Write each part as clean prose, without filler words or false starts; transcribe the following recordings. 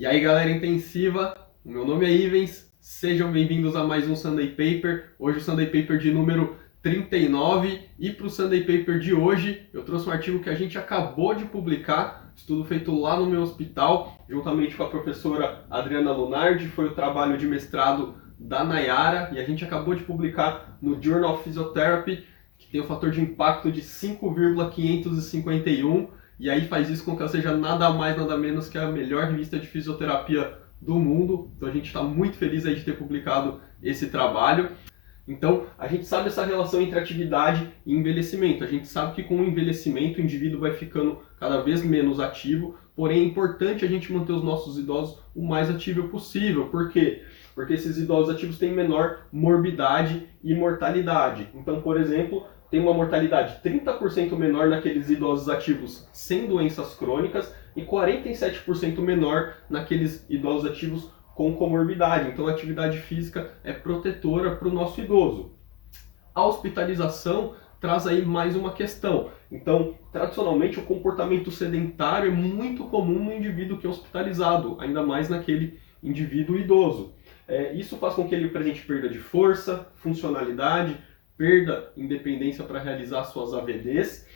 E aí, galera intensiva, o meu nome é Ivens, sejam bem-vindos a mais um Sunday Paper. Hoje o Sunday Paper de número 39 e para o Sunday Paper de hoje eu trouxe um artigo que a gente acabou de publicar, estudo feito lá no meu hospital, juntamente com a professora Adriana Lunardi, foi o trabalho de mestrado da Nayara e a gente acabou de publicar no Journal of Physiotherapy, que tem um fator de impacto de 5,551. E aí faz isso com que ela seja nada mais, nada menos que a melhor revista de fisioterapia do mundo. Então a gente está muito feliz aí de ter publicado esse trabalho. Então a gente sabe essa relação entre atividade e envelhecimento. A gente sabe que com o envelhecimento o indivíduo vai ficando cada vez menos ativo, porém é importante a gente manter os nossos idosos o mais ativo possível. Por quê? Porque esses idosos ativos têm menor morbidade e mortalidade. Então, por exemplo, tem uma mortalidade 30% menor naqueles idosos ativos sem doenças crônicas e 47% menor naqueles idosos ativos com comorbidade. Então a atividade física é protetora para o nosso idoso. A hospitalização traz aí mais uma questão. Então, tradicionalmente, o comportamento sedentário é muito comum no indivíduo que é hospitalizado, ainda mais naquele indivíduo idoso. Isso faz com que ele apresente perda de força, funcionalidade, perda, independência para realizar suas AVDs.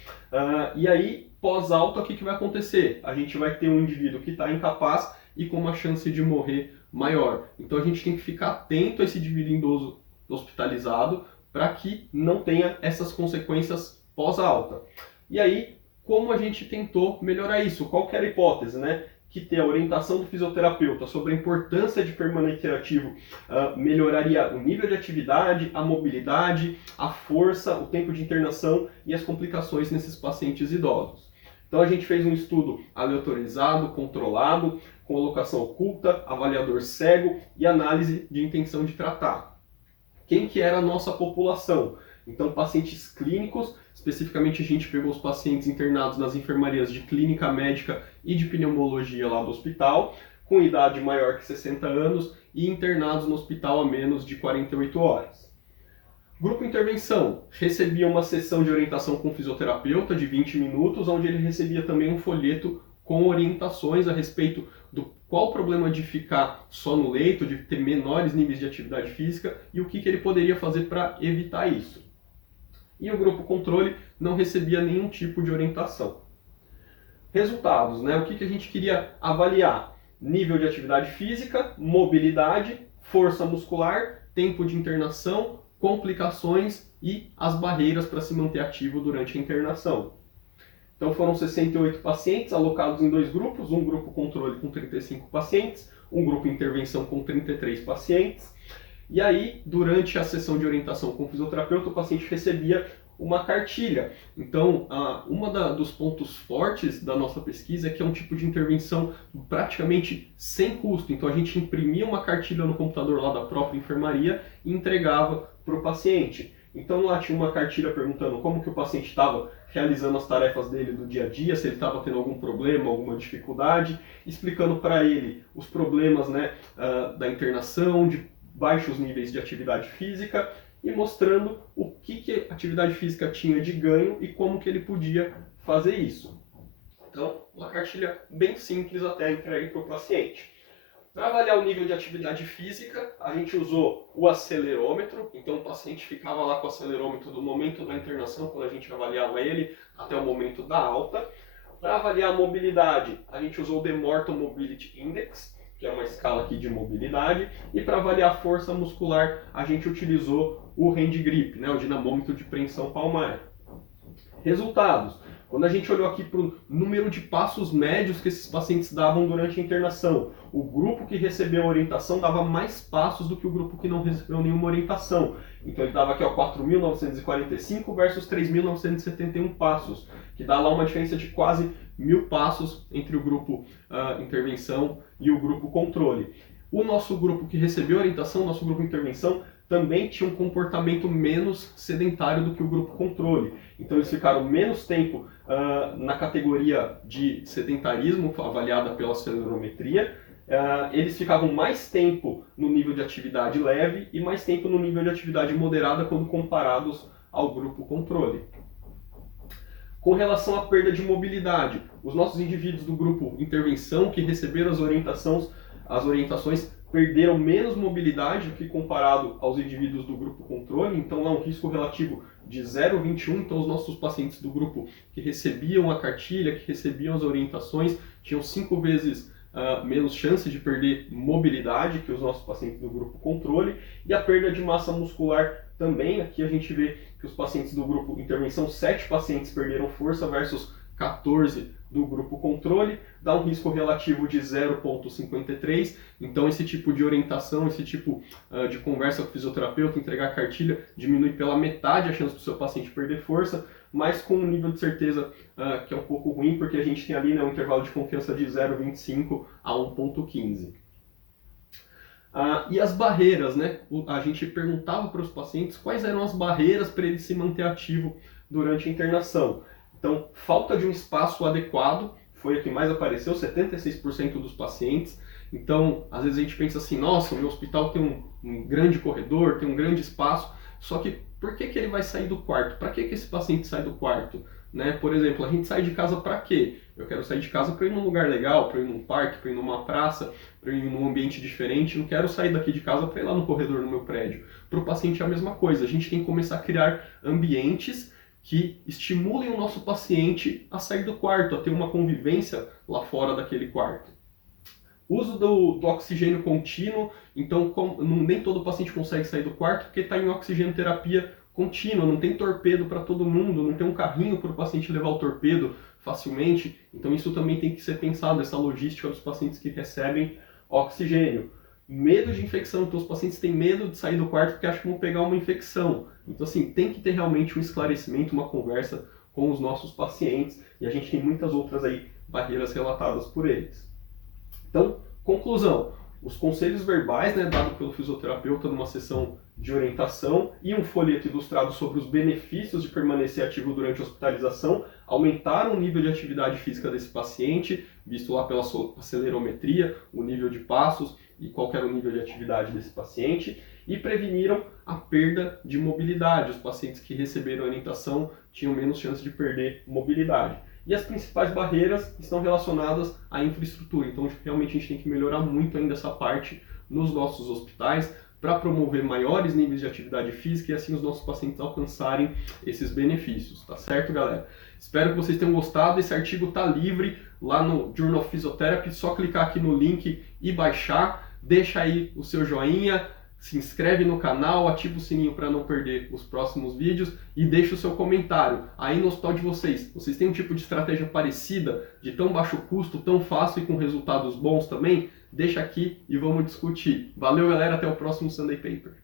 E aí, pós-alta, o que vai acontecer? A gente vai ter um indivíduo que está incapaz e com uma chance de morrer maior. Então a gente tem que ficar atento a esse indivíduo idoso hospitalizado para que não tenha essas consequências pós-alta. E aí, como a gente tentou melhorar isso? Qual que era a hipótese, né? Que ter a orientação do fisioterapeuta sobre a importância de permanecer ativo melhoraria o nível de atividade, a mobilidade, a força, o tempo de internação e as complicações nesses pacientes idosos. Então a gente fez um estudo aleatorizado, controlado, com alocação oculta, avaliador cego e análise de intenção de tratar. Quem que era a nossa população? Então, pacientes clínicos, especificamente a gente pegou os pacientes internados nas enfermarias de clínica médica e de pneumologia lá do hospital, com idade maior que 60 anos e internados no hospital há menos de 48 horas. Grupo intervenção recebia uma sessão de orientação com o fisioterapeuta de 20 minutos, onde ele recebia também um folheto com orientações a respeito do qual o problema de ficar só no leito, de ter menores níveis de atividade física e o que ele poderia fazer para evitar isso. E o grupo controle não recebia nenhum tipo de orientação. Resultados, né? O que a gente queria avaliar? Nível de atividade física, mobilidade, força muscular, tempo de internação, complicações e as barreiras para se manter ativo durante a internação. Então foram 68 pacientes alocados em dois grupos, um grupo controle com 35 pacientes, um grupo intervenção com 33 pacientes. E aí, durante a sessão de orientação com o fisioterapeuta, o paciente recebia uma cartilha. Então, dos pontos fortes da nossa pesquisa é que é um tipo de intervenção praticamente sem custo. Então, a gente imprimia uma cartilha no computador lá da própria enfermaria e entregava para o paciente. Então, lá tinha uma cartilha perguntando como que o paciente estava realizando as tarefas dele do dia a dia, se ele estava tendo algum problema, alguma dificuldade, explicando para ele os problemas, né, da internação, de baixos níveis de atividade física e mostrando o que a atividade física tinha de ganho e como que ele podia fazer isso. Então, uma cartilha bem simples até entregue para o paciente. Para avaliar o nível de atividade física, a gente usou o acelerômetro, então o paciente ficava lá com o acelerômetro do momento da internação, quando a gente avaliava ele, até o momento da alta. Para avaliar a mobilidade, a gente usou o The Morton Mobility Index, que é uma escala aqui de mobilidade, e para avaliar a força muscular, a gente utilizou o hand grip, né, o dinamômetro de preensão palmar. Resultados. Quando a gente olhou aqui para o número de passos médios que esses pacientes davam durante a internação, o grupo que recebeu a orientação dava mais passos do que o grupo que não recebeu nenhuma orientação. Então ele dava aqui 4.945 versus 3.971 passos, que dá lá uma diferença de quase 1.000 passos entre o grupo intervenção e o grupo controle. O nosso grupo que recebeu a orientação, o nosso grupo intervenção, também tinha um comportamento menos sedentário do que o grupo controle. Então eles ficaram menos tempo na categoria de sedentarismo, avaliada pela acelerometria. Eles ficavam mais tempo no nível de atividade leve e mais tempo no nível de atividade moderada quando comparados ao grupo controle. Com relação à perda de mobilidade, os nossos indivíduos do grupo intervenção que receberam as orientações perderam menos mobilidade do que comparado aos indivíduos do grupo controle, então lá um risco relativo de 0,21, então os nossos pacientes do grupo que recebiam a cartilha, que recebiam as orientações, tinham 5 vezes menos chances de perder mobilidade que os nossos pacientes do grupo controle, e a perda de massa muscular também. Aqui a gente vê que os pacientes do grupo intervenção, 7 pacientes perderam força versus 14 do grupo controle, dá um risco relativo de 0,53, então esse tipo de orientação, esse tipo de conversa com o fisioterapeuta, entregar cartilha, diminui pela metade a chance do seu paciente perder força, mas com um nível de certeza que é um pouco ruim, porque a gente tem ali, né, um intervalo de confiança de 0,25 a 1,15. E as barreiras, né? A gente perguntava para os pacientes quais eram as barreiras para ele se manter ativo durante a internação. Então, falta de um espaço adequado foi a que mais apareceu, 76% dos pacientes. Então, às vezes a gente pensa assim, nossa, o meu hospital tem um grande corredor, tem um grande espaço, só que por que ele vai sair do quarto? Para que esse paciente sai do quarto? Né? Por exemplo, a gente sai de casa para quê? Eu quero sair de casa para ir num lugar legal, para ir num parque, para ir numa praça, para ir num ambiente diferente. Não quero sair daqui de casa para ir lá no corredor no meu prédio. Para o paciente é a mesma coisa. A gente tem que começar a criar ambientes que estimulem o nosso paciente a sair do quarto, a ter uma convivência lá fora daquele quarto. Uso do oxigênio contínuo, então nem todo paciente consegue sair do quarto porque está em oxigenoterapia contínua, não tem torpedo para todo mundo, não tem um carrinho para o paciente levar o torpedo facilmente, então isso também tem que ser pensado, essa logística dos pacientes que recebem oxigênio. Medo de infecção, então os pacientes têm medo de sair do quarto porque acham que vão pegar uma infecção. Então assim, tem que ter realmente um esclarecimento, uma conversa com os nossos pacientes, e a gente tem muitas outras aí barreiras relatadas por eles. Então, conclusão, os conselhos verbais, né, dados pelo fisioterapeuta numa sessão de orientação e um folheto ilustrado sobre os benefícios de permanecer ativo durante a hospitalização aumentaram o nível de atividade física desse paciente, visto lá pela acelerometria, o nível de passos e qual era o nível de atividade desse paciente, e preveniram a perda de mobilidade. Os pacientes que receberam orientação tinham menos chance de perder mobilidade. E as principais barreiras estão relacionadas à infraestrutura. Então, realmente a gente tem que melhorar muito ainda essa parte nos nossos hospitais para promover maiores níveis de atividade física e assim os nossos pacientes alcançarem esses benefícios. Tá certo, galera? Espero que vocês tenham gostado. Esse artigo está livre lá no Journal of Physiotherapy. Só clicar aqui no link e baixar. Deixa aí o seu joinha. Se inscreve no canal, ativa o sininho para não perder os próximos vídeos e deixa o seu comentário aí no hospital de vocês. Vocês têm um tipo de estratégia parecida, de tão baixo custo, tão fácil e com resultados bons também? Deixa aqui e vamos discutir. Valeu, galera, até o próximo Sunday Paper.